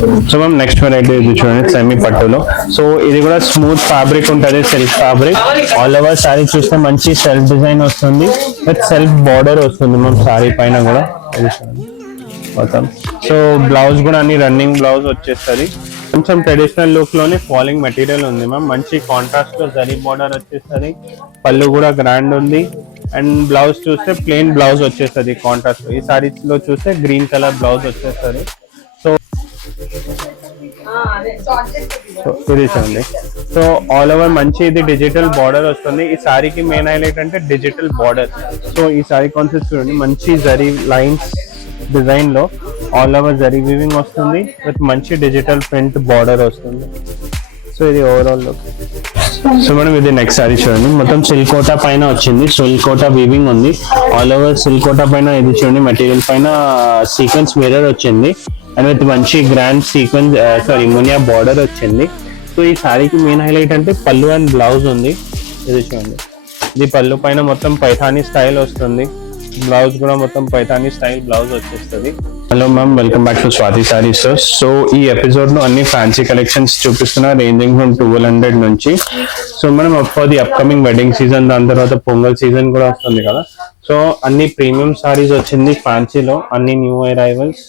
So ma'am next variety ఇది చూడండి semi పట్టులో. సో ఇది కూడా స్మూత్ ఫ్యాబ్రిక్ ఉంటుంది, silk fabric. All over sari చూస్తే మంచి సెల్ఫ్ డిజైన్ వస్తుంది విత్ సెల్ఫ్ బార్డర్ వస్తుంది మ్యామ్ శారీ పైన కూడా. ఇది చూడండి మొత్తం. సో బ్లౌజ్ కూడా అన్ని రన్నింగ్ బ్లౌజ్ వచ్చేస్తుంది. కొంచెం ట్రెడిషనల్ లుక్ లోనే ఫాలింగ్ మెటీరియల్ ఉంది మ్యామ్. మంచి కాంట్రాస్ట్ లో జరీ బార్డర్ వచ్చేస్తుంది. పళ్ళు కూడా గ్రాండ్ ఉంది. అండ్ బ్లౌజ్ చూస్తే ప్లెయిన్ బ్లౌజ్ వచ్చేస్తుంది కాంట్రాస్ట్. ఈ సారీస్ లో చూస్తే గ్రీన్ కలర్ బ్లౌజ్ వచ్చేస్తుంది. ఇది చూడండి. సో ఆల్ ఓవర్ మంచి ఇది డిజిటల్ బార్డర్ వస్తుంది. ఈ సారీకి మెయిన్ హైలైట్ అంటే డిజిటల్ బార్డర్. సో ఈ సారీ కాన్సెప్ట్ చూడండి, మంచి జరీ లైన్స్ డిజైన్ లో ఆల్ ఓవర్ జరీ వీవింగ్ వస్తుంది విత్ మంచి డిజిటల్ ప్రింట్ బార్డర్ వస్తుంది. సో ఇది ఓవరాల్ లుక్. సో మనం ఇది నెక్స్ట్ సారీ చూడండి, మొత్తం సిల్కోటా పైన వచ్చింది. సిల్కోటా వీవింగ్ ఉంది ఆల్ ఓవర్. సిల్కోటా పైన ఇది చూడండి, మెటీరియల్ పైన సీక్వెన్స్ మిర్రర్ వచ్చింది అండ్ విత్ మంచి గ్రాండ్ సీక్వెన్స్ మునియా బార్డర్ వచ్చింది. సో ఈ సారీకి మెయిన్ హైలైట్ అంటే పళ్ళు అండ్ బ్లౌజ్ ఉంది. ఇది చూడండి, ఇది పళ్ళు పైన మొత్తం పైథానీ స్టైల్ వస్తుంది. బ్లౌజ్ కూడా మొత్తం పైథానీ స్టైల్ బ్లౌజ్ వచ్చేస్తుంది. Hello ma'am, welcome back to Swathi saris. So ఈ ఎపిసోడ్ లో అన్ని ఫ్యాన్సీ కలెక్షన్స్ చూపిస్తున్నా, రేంజింగ్ ఫ్రమ్ 1200 నుంచి. సో మనం for the upcoming wedding season, దాని తర్వాత పొంగల్ సీజన్ కూడా వస్తుంది కదా. సో అన్ని ప్రీమియం సారీస్ వచ్చింది ఫ్యాన్సీలో, అన్ని న్యూ అరైవల్స్.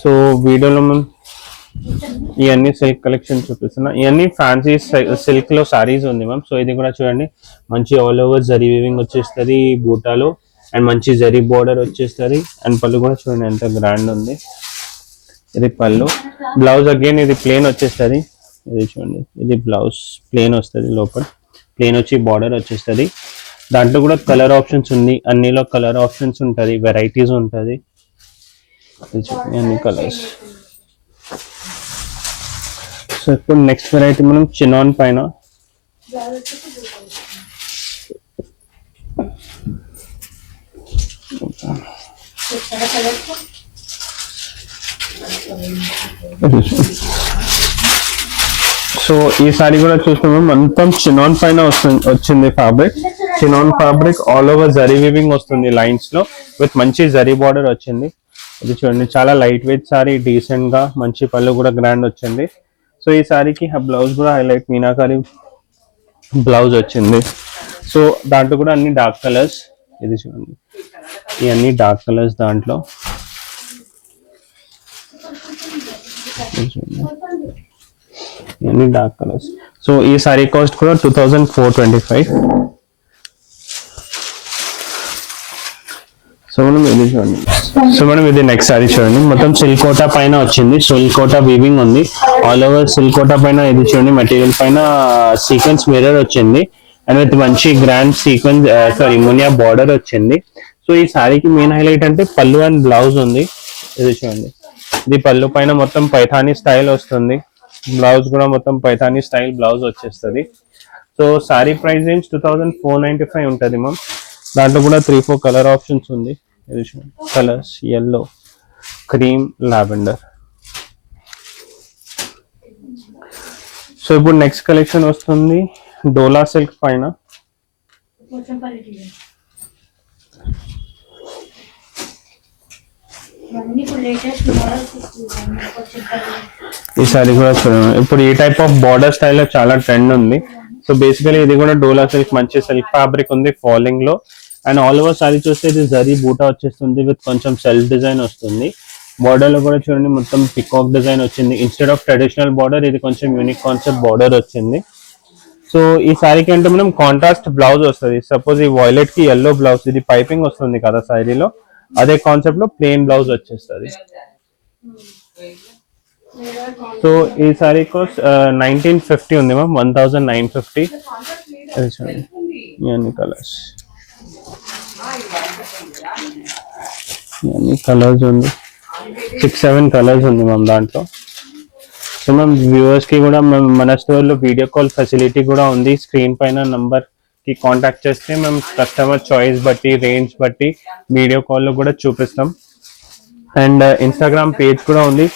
సో వీడియోలో మనం ఇవన్నీ సిల్క్ కలెక్షన్ చూపిస్తున్నా. ఇవన్నీ ఫ్యాన్సీ సిల్క్ లో సారీస్ ఉంది మ్యామ్. సో ఇది కూడా చూడండి, మంచి ఆల్ ఓవర్ జరీ వీవింగ్ వచ్చేస్తుంది బూటాలో అండ్ మంచి జరీ బోర్డర్ వచ్చేస్తుంది. అండ్ పళ్ళు కూడా చూడండి ఎంత గ్రాండ్ ఉంది. ఇది పళ్ళు. బ్లౌజ్ అగైన్ ఇది ప్లేన్ వచ్చేస్తుంది. ఇది చూడండి, ఇది బ్లౌజ్ ప్లేన్ వస్తుంది, లోపల ప్లేన్ వచ్చి బార్డర్ వచ్చేస్తుంది. దాంట్లో కూడా కలర్ ఆప్షన్స్ ఉంది, అన్నిలో కలర్ ఆప్షన్స్ ఉంటుంది, వెరైటీస్ ఉంటుంది. అన్ని కలర్స్. సో ఇప్పుడు నెక్స్ట్ వెరైటీ మనం చినాన్ పైన. సో ఈ సారీ కూడా చూస్తున్నాం, మొత్తం చినాన్ పైన వచ్చింది fabric. Chinon fabric all over zari weaving వస్తుంది లైన్స్ లో విత్ మంచి జరీ బార్డర్ వచ్చింది. ఇది చూడండి, చాలా లైట్ వెయిట్ సారీ, డీసెంట్ గా మంచి పళ్ళు కూడా గ్రాండ్ వచ్చింది. సో ఈ సారీకి బ్లౌజ్ కూడా హైలైట్ మీనాకారి బ్లౌజ్ వచ్చింది. సో దాంట్లో కూడా అన్ని డార్క్ కలర్స్. ఇది చూడండి, ఇవన్నీ డార్క్ కలర్స్ దాంట్లో. ఇవన్నీ డార్క్ కలర్స్. సో ఈ సారీ కాస్ట్ కూడా 2425. సో మనం ఇది చూడండి. సో మనం ఇది నెక్స్ట్ సారీ చూడండి, మొత్తం సిల్కోటా పైన వచ్చింది. సిల్కోటా వీవింగ్ ఉంది ఆల్ ఓవర్. సిల్కోటా పైన ఇది చూడండి, మెటీరియల్ పైన సీక్వెన్స్ మిర్రర్ వచ్చింది అండ్ విత్ మంచి గ్రాండ్ సీక్వెన్స్ మునియా బార్డర్ వచ్చింది. సో ఈ సారీకి మెయిన్ హైలైట్ అంటే పళ్ళు అండ్ బ్లౌజ్ ఉంది. ఇది చూడండి, ఇది పళ్ళు పైన మొత్తం పైథానీ స్టైల్ వస్తుంది. బ్లౌజ్ కూడా మొత్తం పైథానీ స్టైల్ బ్లౌజ్ వచ్చేస్తుంది. సో సారీ ప్రైస్ రేంజ్ 2495 ఉంటుంది మ్యామ్. దాంట్లో కూడా 3-4 కలర్ ఆప్షన్స్ ఉంది. ఇది చూడండి, colours yellow, cream, lavender. So ఇప్పుడు నెక్స్ట్ కలెక్షన్ వస్తుంది డోలా సిల్క్ పైన. ఈ సారీ కూడా చూడండి, ఇప్పుడు ఈ టైప్ ఆఫ్ బార్డర్ స్టైల్ లో చాలా ట్రెండ్ ఉంది. సో బేసికలీ ఇది కూడా డోలా సిల్క్, మంచి సిల్క్ ఫ్యాబ్రిక్ ఉంది ఫాలింగ్ లో. అండ్ ఆల్ ఓవర్ సారీ చూస్తే ఇది జరీ బూటా వచ్చేస్తుంది విత్ కొంచెం సెల్ఫ్ డిజైన్ వస్తుంది. బార్డర్ లో కూడా చూడండి, మొత్తం పికాక్ డిజైన్ వచ్చింది. ఇన్స్టెడ్ ఆఫ్ ట్రెడిషనల్ బార్డర్ ఇది కొంచెం యూనిక్ కాన్సెప్ట్ బార్డర్ వచ్చింది. సో ఈ సారీకి అంటే మనం కాంట్రాస్ట్ బ్లౌజ్ వస్తుంది. సపోజ్ ఈ వాయిలెట్ కి ఎల్లో బ్లౌజ్, ఇది పైపింగ్ వస్తుంది కదా సారీలో, అదే కాన్సెప్ట్ లో ప్లెయిన్ బ్లౌజ్ వచ్చేస్తుంది. సో ఈ సారీ కాస్ట్ 1950 ఉంది మ్యామ్, 1950. ఇవన్నీ కలర్స్, ఇవన్నీ కలర్స్ ఉంది, 6-7 కలర్స్ ఉంది మ్యామ్ దాంట్లో. సో మ్యామ్ వ్యూవర్స్ కి కూడా మన స్టోర్ లో వీడియో కాల్ ఫెసిలిటీ కూడా ఉంది. స్క్రీన్ పైన నంబర్ కి కాంటాక్ట్ చేస్తే మేము కస్టమర్ చాయిస్ బట్టి, రేంజ్ బట్టి వీడియో కాల్ లో కూడా చూపిస్తాం. అండ్ ఇన్స్టాగ్రామ్ పేజ్ కూడా ఉంది,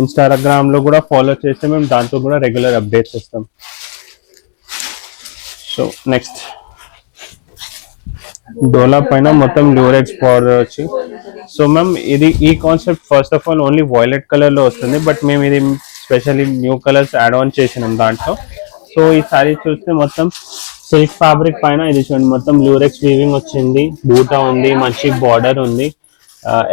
ఇన్స్టాగ్రామ్ లో కూడా ఫాలో చేస్తే మేము దాంట్లో కూడా రెగ్యులర్ అప్డేట్స్ ఇస్తాం. సో నెక్స్ట్ డోలా పైన మొత్తం ల్యూరెక్స్ బార్డర్ వచ్చి. సో మ్యామ్ ఇది ఈ concept first of all only violet colour లో వస్తుంది, బట్ మేము ఇది specially new colours add on చేసినాం దాంట్లో. సో ఈ సారీ చూస్తే మొత్తం సిల్క్ ఫ్యాబ్రిక్ పైన ఇది చూడండి, మొత్తం ల్యూరెక్స్ వీవింగ్ వచ్చింది, బూటా ఉంది, మంచి బార్డర్ ఉంది,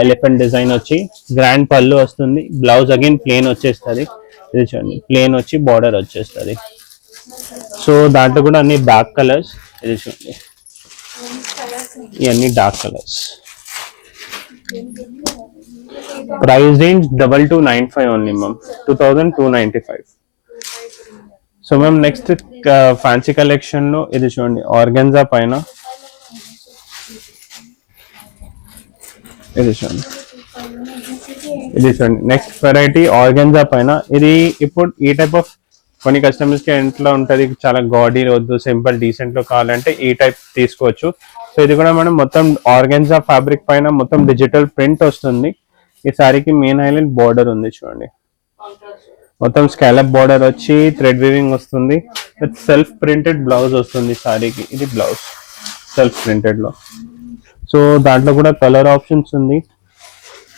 ఎలిఫెంట్ డిజైన్ వచ్చి, గ్రాండ్ పళ్ళు వస్తుంది, బ్లౌజ్ అగైన్ ప్లేన్ వచ్చేస్తుంది. ఇది చూడండి ప్లేన్ వచ్చి బార్డర్ వచ్చేస్తుంది. సో దాంట్లో కూడా అన్ని డార్క్ కలర్స్. ఇది చూడండి ఇవన్నీ dark colours. Price range 2295 only ma'am, 2295. So ma'am next fancy collection లో ఇది చూడండి ఆర్గెన్జా పైన. ఇది చూడండి నెక్స్ట్ వెరైటీ ఆర్గెన్జా పైన. ఇది ఇప్పుడు ఈ టైప్ ఆఫ్ కొన్ని కస్టమర్స్ కి ఇంట్లో ఉంటుంది, చాలా గాడీ వద్దు, సింపుల్ డీసెంట్ లో కావాలంటే ఈ టైప్ తీసుకోవచ్చు. సో ఇది కూడా మనం మొత్తం ఆర్గెన్జా ఫ్యాబ్రిక్ పైన మొత్తం డిజిటల్ ప్రింట్ వస్తుంది. ఈ సారీకి మెయిన్ హైలైట్ బార్డర్ ఉంది చూడండి, మొత్తం స్కాలప్ బార్డర్ వచ్చి థ్రెడ్ వీవింగ్ వస్తుంది, విత్ సెల్ఫ్ ప్రింటెడ్ బ్లౌజ్ వస్తుంది సారీకి. ఇది బ్లౌజ్ సెల్ఫ్ ప్రింటెడ్ లో. సో దాంట్లో కూడా కలర్ ఆప్షన్స్ ఉంది,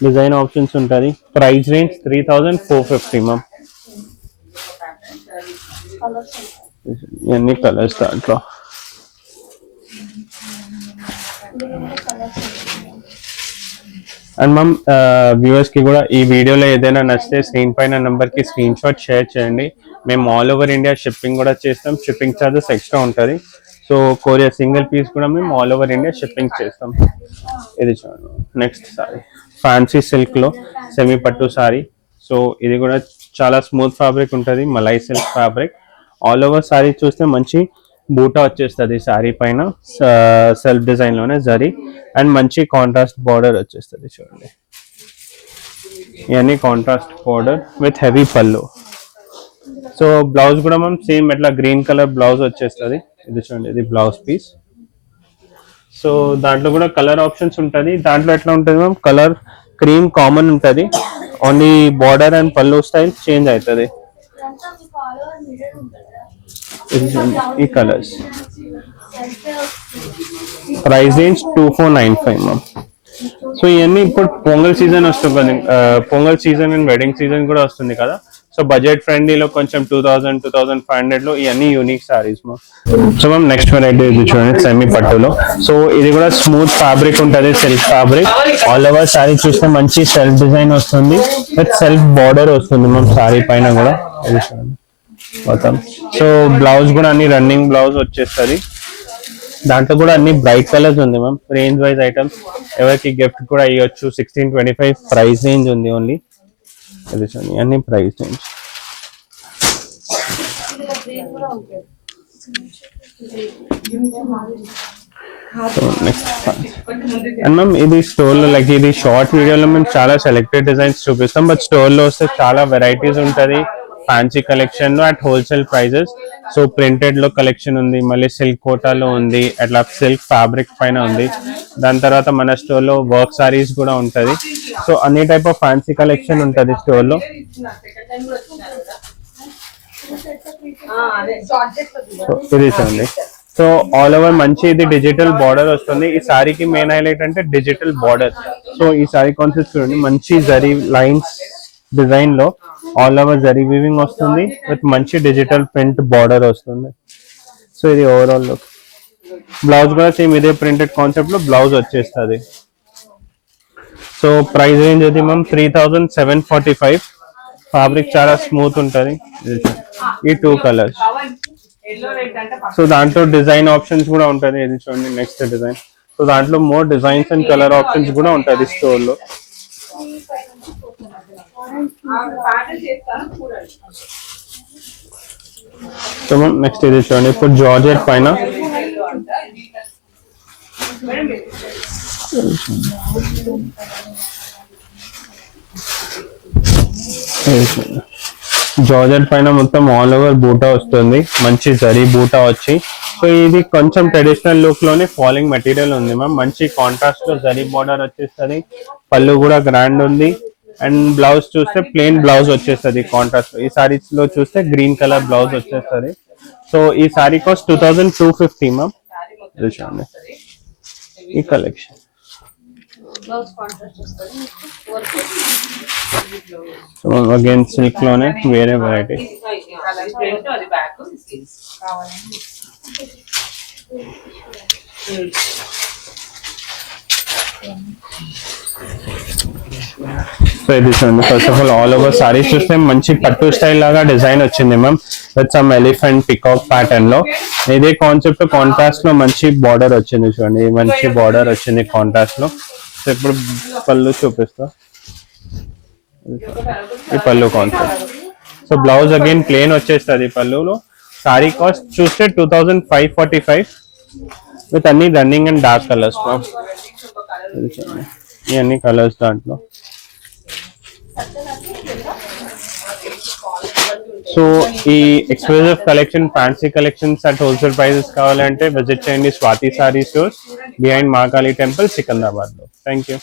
డిజైన్ ఆప్షన్స్ ఉంటుంది. Price range 3450 ma'am. ఇవన్నీ కలర్స్ దాంట్లో. అండ్ మ్యామ్ వ్యూవర్స్ కి కూడా ఈ వీడియోలో ఏదైనా నచ్చితే స్క్రీన్ పైన నెంబర్ కి స్క్రీన్ షాట్ షేర్ చేయండి. మేము ఆల్ ఓవర్ ఇండియా షిప్పింగ్ కూడా చేస్తాం, షిప్పింగ్ ఛార్జెస్ ఎక్స్ట్రా ఉంటుంది. సో కొరియర్ సింగిల్ పీస్ కూడా మేము ఆల్ ఓవర్ ఇండియా షిప్పింగ్ చేస్తాం. ఇది చూడండి నెక్స్ట్ సారీ ఫ్యాన్సీ సిల్క్ లో సెమీ పట్టు సారీ. సో ఇది కూడా చాలా స్మూత్ ఫ్యాబ్రిక్ ఉంటుంది, malai silk fabric. All over sorry చూస్తే మంచి బూటా వచ్చేస్తుంది సారీ పైన, సెల్ఫ్ డిజైన్ లోనే జరీ, అండ్ మంచి కాంట్రాస్ట్ బార్డర్ వచ్చేస్తుంది చూడండి. ఇవన్నీ కాంట్రాస్ట్ బార్డర్ విత్ హెవీ పళ్ళు. సో బ్లౌజ్ కూడా మనం సేమ్ ఎట్లా గ్రీన్ కలర్ బ్లౌజ్ వచ్చేస్తుంది. ఇది చూడండి ఇది బ్లౌజ్ పీస్. సో దాంట్లో కూడా కలర్ ఆప్షన్స్ ఉంటుంది. దాంట్లో ఎట్లా ఉంటుంది మ్యామ్, కలర్ క్రీమ్ కామన్ ఉంటుంది, ఓన్లీ బార్డర్ అండ్ పళ్ళు స్టైల్ చేంజ్ అవుతుంది. ఈ colours. Price range 2495 ma'am. So ఇవన్నీ ఇప్పుడు పొంగల్ సీజన్ వస్తుంది, pongal season and wedding season కూడా వస్తుంది కదా. సో బడ్జెట్ ఫ్రెండ్లీలో కొంచెం 2000-2500 లో ఇవన్నీ unique saris ma'am. So ma'am next variety ఇది చూడండి సెమీ పట్టులో. సో ఇది కూడా స్మూత్ ఫ్యాబ్రిక్ ఉంటుంది, silk fabric. All over sorry చూస్తే మంచి సెల్ఫ్ డిజైన్ వస్తుంది, విత్ సెల్ఫ్ బార్డర్ వస్తుంది మ్యామ్ సారీ పైన కూడా. ఇది చూడండి మొత్తం. సో బ్లౌజ్ కూడా అన్ని రన్నింగ్ బ్లౌజ్ వచ్చేస్తుంది. దాంట్లో కూడా అన్ని బ్రైట్ కలర్స్ ఉంది మ్యామ్. రేంజ్ వైజ్ ఐటమ్స్ ఎవరికి గిఫ్ట్ కూడా ఇవ్వచ్చు. 1625 ప్రైస్ రేంజ్ ఉంది ఓన్లీ. అది చూడండి అన్ని ప్రైస్ రేంజ్. అండ్ మ్యామ్ ఇది స్టోర్ లో లైక్ ఇది షార్ట్ వీడియోలో మేము చాలా సెలెక్టెడ్ డిజైన్స్ చూపిస్తాం, బట్ స్టోర్ లో వస్తే చాలా వెరైటీస్ ఉంటుంది. ఫ్యాన్సీ కలెక్షన్ లో at wholesale prices. So printed లో కలెక్షన్ ఉంది, మళ్ళీ సిల్క్ కోటాలో ఉంది, అట్లా సిల్క్ ఫ్యాబ్రిక్ పైన ఉంది. దాని తర్వాత మన స్టోర్ లో వర్క్ సారీస్ కూడా ఉంటది. సో అన్ని టైప్ ఆఫ్ ఫ్యాన్సీ కలెక్షన్ ఉంటది స్టోర్ లో. ఇది చూడండి. సో ఆల్ ఓవర్ మంచి ఇది డిజిటల్ బార్డర్ వస్తుంది. ఈ సారీకి మెయిన్ హైలైట్ అంటే డిజిటల్ బార్డర్. సో ఈ సారీ కాన్సెప్ట్ చూడండి, మంచి జరీ లైన్స్ డిజైన్ లో ఆల్ ఓవర్ జరీ వీవింగ్ వస్తుంది, విత్ మంచి డిజిటల్ ప్రింట్ బార్డర్ వస్తుంది. సో ఇది ఓవరాల్ లుక్. బ్లౌజ్ కూడా సేమ్ ఇదే ప్రింటెడ్ కాన్సెప్ట్ లో బ్లౌజ్ వచ్చేస్తుంది. సో ప్రైస్ రేంజ్ అది మ్యామ్ 3745. ఫ్యాబ్రిక్ చాలా స్మూత్ ఉంటుంది. ఈ 2 కలర్స్. సో దాంట్లో డిజైన్ ఆప్షన్స్ కూడా ఉంటుంది. ఇది చూడండి నెక్స్ట్ డిజైన్. సో దాంట్లో more designs and colour options కూడా ఉంటుంది స్టోర్ లో. సో నెక్స్ట్ ఇది చూడండి ఇప్పుడు జార్జెట్ పైన. జార్జెట్ పైన మొత్తం ఆల్ ఓవర్ బూటా వస్తుంది, మంచి జరీ బూటా వచ్చి. సో ఇది కొంచెం ట్రెడిషనల్ లుక్ లోనే ఫాలింగ్ మెటీరియల్ ఉంది మ్యామ్. మంచి కాంట్రాస్ట్ లో జరీ బార్డర్ వచ్చేస్తుంది, పళ్ళు కూడా గ్రాండ్ ఉంది. అండ్ బ్లౌజ్ చూస్తే ప్లెయిన్ బ్లౌజ్ వచ్చేస్తుంది కాంట్రాస్ట్. ఈ సారీస్ లో చూస్తే గ్రీన్ కలర్ బ్లౌజ్ వచ్చేస్తుంది. సో ఈ సారీ కాస్ట్ 2250 మ్యామ్. చూడండి ఈ కలెక్షన్ అగైన్ సిల్క్ లోనే వేరే వెరైటీ. సో ఇది చూడండి, first of all over saris చూస్తే మంచి పట్టు స్టైల్ లాగా డిజైన్ వచ్చింది ma'am, with some elephant peacock pattern లో. ఇదే కాన్సెప్ట్ కాంట్రాస్ట్ లో మంచి బార్డర్ వచ్చింది చూడండి, మంచి బార్డర్ వచ్చింది కాంట్రాస్ట్ లో. సో ఇప్పుడు పళ్ళు చూపిస్తా, ఈ పళ్ళు concept. So blouse again plain వచ్చేస్తుంది పళ్ళులో. సారీ కాస్ట్ చూస్తే 2545 విత్ అన్ని రన్నింగ్ అండ్ డార్క్ కలర్స్. ఇవన్నీ కలర్స్ దాంట్లో. సో ఈ exclusive collection, fancy collections at wholesale prices కావాలంటే విజిట్ చేయండి Swathi sari stores, behind Mahakali temple, Secunderabad లో. Thank you.